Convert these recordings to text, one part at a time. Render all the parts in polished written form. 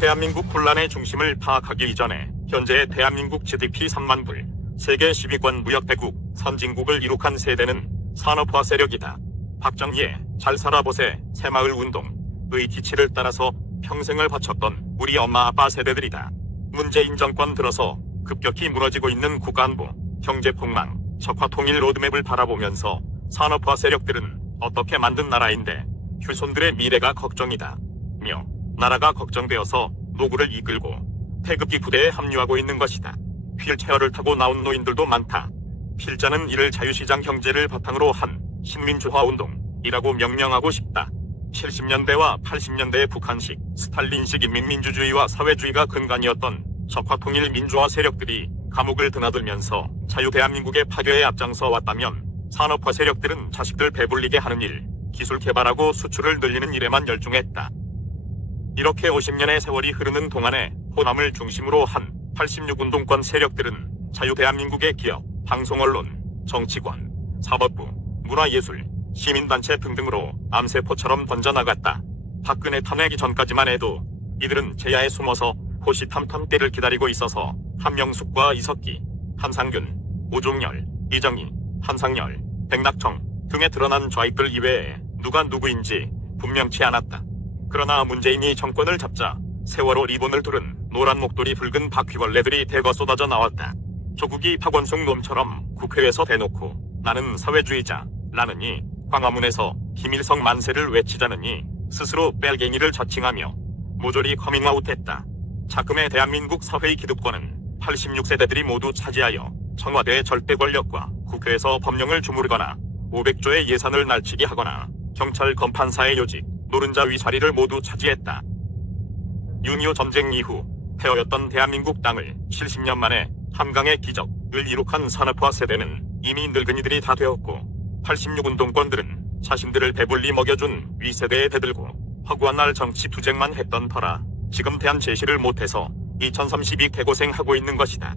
대한민국 혼란의 중심을 파악하기 이전에 현재의 대한민국 GDP 3만 불, 세계 10위권 무역 대국, 선진국을 이룩한 세대는 산업화 세력이다. 박정희의 잘 살아보세 새마을 운동의 기치를 따라서 평생을 바쳤던 우리 엄마 아빠 세대들이다. 문재인 정권 들어서 급격히 무너지고 있는 국가안보, 경제폭망, 적화통일 로드맵을 바라보면서 산업화 세력들은 어떻게 만든 나라인데 휴손들의 미래가 걱정이다. 며 나라가 걱정되어서 노구를 이끌고 태극기 부대에 합류하고 있는 것이다. 휠체어를 타고 나온 노인들도 많다. 필자는 이를 자유시장 경제를 바탕으로 한 신민주화 운동이라고 명명하고 싶다. 70년대와 80년대의 북한식, 스탈린식 인민민주주의와 사회주의가 근간이었던 적화통일 민주화 세력들이 감옥을 드나들면서 자유대한민국의 파괴에 앞장서 왔다면 산업화 세력들은 자식들 배불리게 하는 일, 기술 개발하고 수출을 늘리는 일에만 열중했다. 이렇게 50년의 세월이 흐르는 동안에 호남을 중심으로 한 86운동권 세력들은 자유대한민국의 기업, 방송언론, 정치권, 사법부, 문화예술, 시민단체 등등으로 암세포처럼 던져나갔다. 박근혜 탄핵 이전까지만 해도 이들은 제야에 숨어서 호시탐탐 때를 기다리고 있어서 한명숙과 이석기, 한상균, 오종열, 이정희, 한상열, 백낙청 등에 드러난 좌익들 이외에 누가 누구인지 분명치 않았다. 그러나 문재인이 정권을 잡자 세월호 리본을 두른 노란 목도리 붉은 바퀴벌레들이 대거 쏟아져 나왔다. 조국이 박원숙 놈처럼 국회에서 대놓고 나는 사회주의자라느니 광화문에서 김일성 만세를 외치자느니 스스로 빨갱이를 자칭하며 모조리 커밍아웃했다. 자금의 대한민국 사회의 기득권은 86세대들이 모두 차지하여 청와대의 절대 권력과 국회에서 법령을 주무르거나 500조의 예산을 날치기 하거나 경찰 검판사의 요직, 노른자 위자리를 모두 차지했다. 6.25 전쟁 이후 폐허였던 대한민국 땅을 70년 만에 한강의 기적을 이룩한 산업화 세대는 이미 늙은이들이 다 되었고 86운동권들은 자신들을 배불리 먹여준 위세대에 대들고 허구한 날 정치 투쟁만 했던 터라 지금 대안 제시를 못해서 2032 개고생하고 있는 것이다.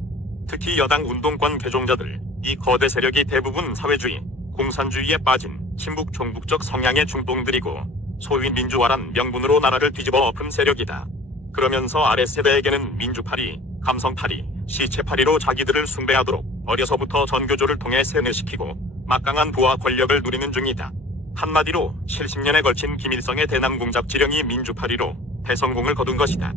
특히 여당 운동권 개종자들, 이 거대 세력이 대부분 사회주의, 공산주의에 빠진 친북 종북적 성향의 중동들이고 소위 민주화란 명분으로 나라를 뒤집어 엎은 세력이다. 그러면서 아랫세대에게는 민주파리, 감성파리, 시체파리로 자기들을 숭배하도록 어려서부터 전교조를 통해 세뇌시키고 막강한 부와 권력을 누리는 중이다. 한마디로 70년에 걸친 김일성의 대남공작 지령이 민주파리로 대성공을 거둔 것이다.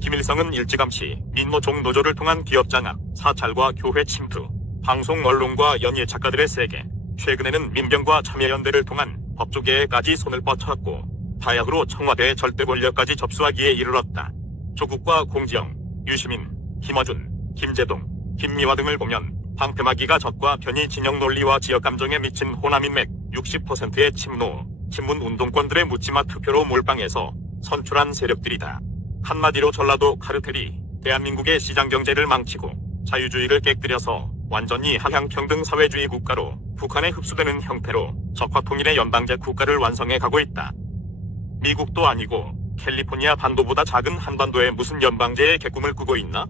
김일성은 일찌감치 민노총 노조를 통한 기업 장악, 사찰과 교회 침투, 방송 언론과 연예 작가들의 세계, 최근에는 민병과 참여연대를 통한 법조계에까지 손을 뻗쳤고 바야흐로 청와대의 절대 권력까지 접수하기에 이르렀다. 조국과 공지영, 유시민, 김어준, 김재동, 김미화 등을 보면 방패막이가 적과 편의 진영 논리와 지역 감정에 미친 호남인맥 60%의 친노, 친문 운동권들의 묻지마 투표로 몰빵해서 선출한 세력들이다. 한마디로 전라도 카르텔이 대한민국의 시장경제를 망치고 자유주의를 깨뜨려서 완전히 하향평등 사회주의 국가로 북한에 흡수되는 형태로 적화통일의 연방제 국가를 완성해 가고 있다. 미국도 아니고 캘리포니아 반도보다 작은 한반도에 무슨 연방제의 개꿈을 꾸고 있나?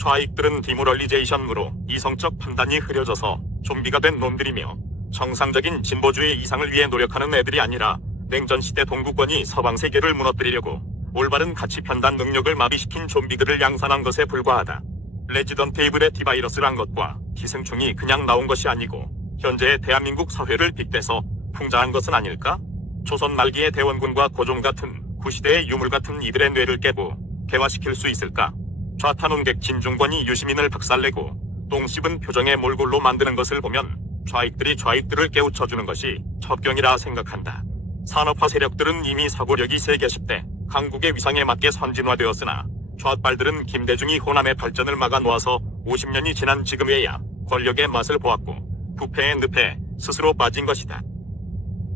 좌익들은 디모럴리제이션으로 이성적 판단이 흐려져서 좀비가 된 놈들이며 정상적인 진보주의 이상을 위해 노력하는 애들이 아니라 냉전시대 동구권이 서방세계를 무너뜨리려고 올바른 가치 판단 능력을 마비시킨 좀비들을 양산한 것에 불과하다. 레지던트 이블의 디바이러스란 것과 기생충이 그냥 나온 것이 아니고 현재의 대한민국 사회를 빗대서 풍자한 것은 아닐까? 조선 말기의 대원군과 고종 같은 구시대의 유물 같은 이들의 뇌를 깨고 개화시킬 수 있을까? 좌탄원객 진중권이 유시민을 박살내고 똥 씹은 표정의 몰골로 만드는 것을 보면 좌익들이 좌익들을 깨우쳐주는 것이 첩경이라 생각한다. 산업화 세력들은 이미 사고력이 세계 10대 강국의 위상에 맞게 선진화되었으나 좌빨들은 김대중이 호남의 발전을 막아놓아서 50년이 지난 지금에야 권력의 맛을 보았고 부패의 늪에 스스로 빠진 것이다.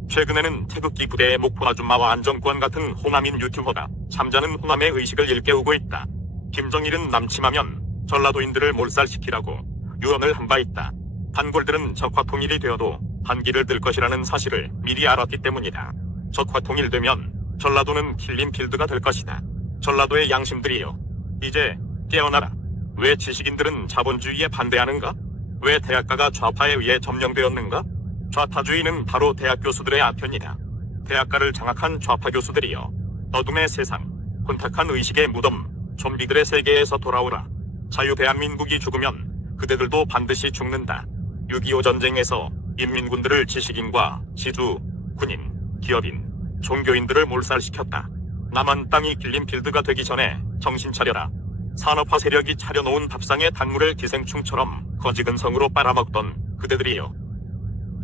최근에는 태극기 부대의 목포 아줌마와 안정권 같은 호남인 유튜버가 잠자는 호남의 의식을 일깨우고 있다. 김정일은 남침하면 전라도인들을 몰살시키라고 유언을 한 바 있다. 단골들은 적화통일이 되어도 반기를 들 것이라는 사실을 미리 알았기 때문이다. 적화통일되면 전라도는 킬링필드가 될 것이다. 전라도의 양심들이여, 이제 깨어나라. 왜 지식인들은 자본주의에 반대하는가? 왜 대학가가 좌파에 의해 점령되었는가? 좌파주의는 바로 대학 교수들의 아편이다. 대학가를 장악한 좌파 교수들이여, 어둠의 세상, 혼탁한 의식의 무덤, 좀비들의 세계에서 돌아오라. 자유 대한민국이 죽으면 그대들도 반드시 죽는다. 6.25 전쟁에서 인민군들을 지식인과 지주, 군인, 기업인, 종교인들을 몰살시켰다. 남한 땅이 길린 필드가 되기 전에 정신 차려라. 산업화 세력이 차려놓은 밥상의 단물을 기생충처럼 거지근성으로 빨아먹던 그대들이여,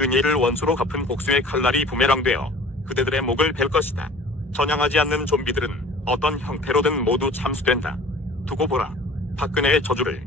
은혜를 원수로 갚은 복수의 칼날이 부메랑되어 그대들의 목을 벨 것이다. 전향하지 않는 좀비들은 어떤 형태로든 모두 참수된다. 두고 보라. 박근혜의 저주를